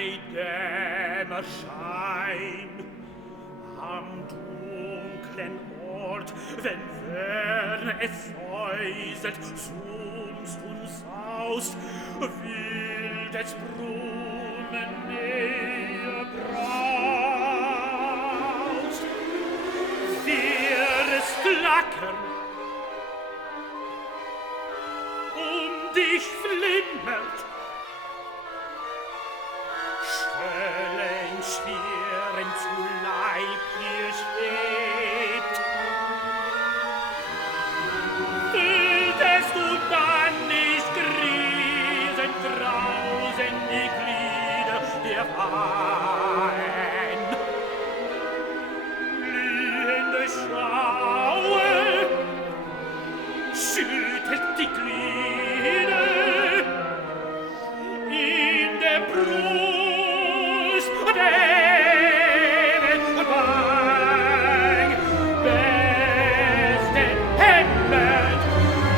bei Dämmerschein am dunklen Ort, wenn fern es säuselt, sumst und saust, wildes Brunnennähe braust, wirres Flackern dich flimmert, Schwellen schweren zu Leib dir schwebt. Fühltest du dann nicht griesend draußen die Glieder der Wein? Glühende Schaue schüttelt die Glieder in der Brust beben und bang, beste hämmert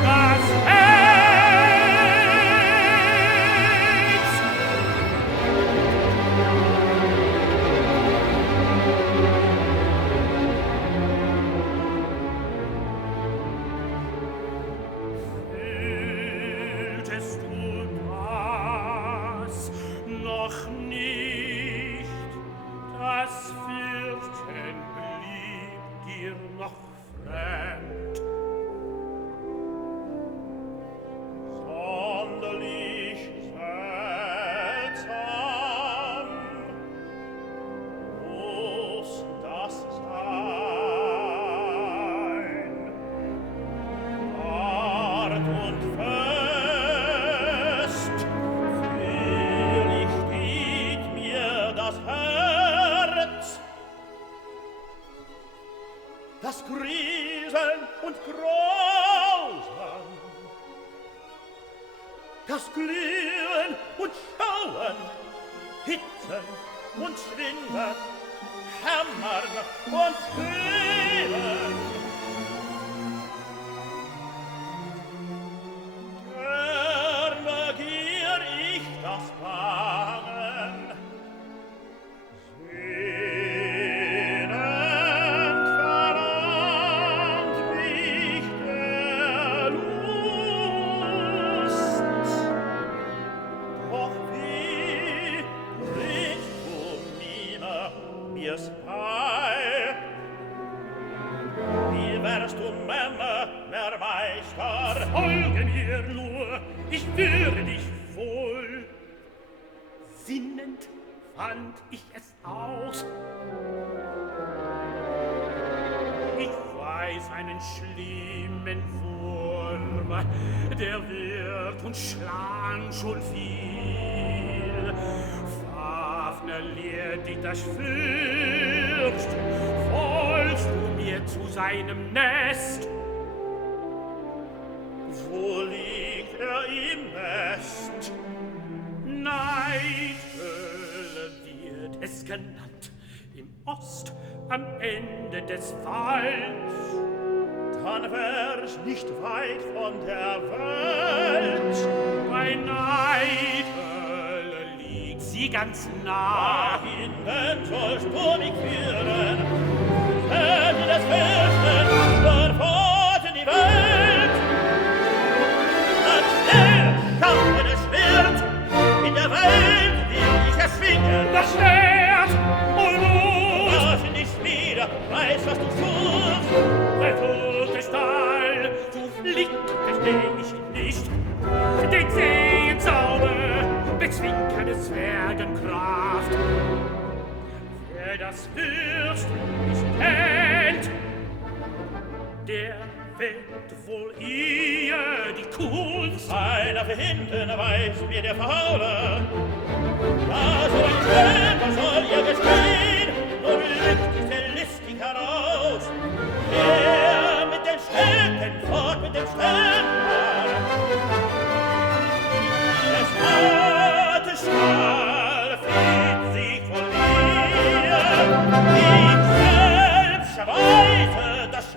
das Herz. Fühltest du das noch nicht? Das Fürchten blieb dir noch fremd. Sonderlich seltsam muss das sein. Hart und fest, freilich steht mir das Herz. Das Grieseln und Grausam, das Glühen und Schauen, Hitzen und Schwindern, Hämmern und Höhen. Gern begehr ich das Bangen, sehnend verlangt mich der Lust. Doch wie bringst du mir's bei? Wie wärst du Memme, der Meister? Folge mir nur, ich führe dich wohl. Sinnend fand ich es aus. Ich weiß einen schlimmen Wurm, der wird uns schlagen schon viel. Fafner lehrt dich das Fürchten, folgst du mir zu seinem Nest? Wo liegt im Nest? Neidhöhle wird es genannt, im Ost am Ende des Walds. Dann wär's nicht weit von der Welt. Bei Neidhöhle liegt sie ganz nah. Dahin sollst du mich führen, wenn das Fürchten verfort in die Welt. Dann schnell, schaffe das Schwert, in der Welt will ich erschwingen. Das Schwert, oh Not! Lass ihn nicht wieder, weiß, was du tust. Der tote Stahl, du Flick, versteh ich nicht. Den Seenzauber bezwingt keine Zwergenkraft. Wer das Fürsten nicht kennt, der wird wohl ihr die Kunst. Einer für hinten weiß mir der Faule. Da so ein Schwert, was soll ihr gestehen? Nur lügt diese listig heraus. Der mit den Stärken fort mit dem Stern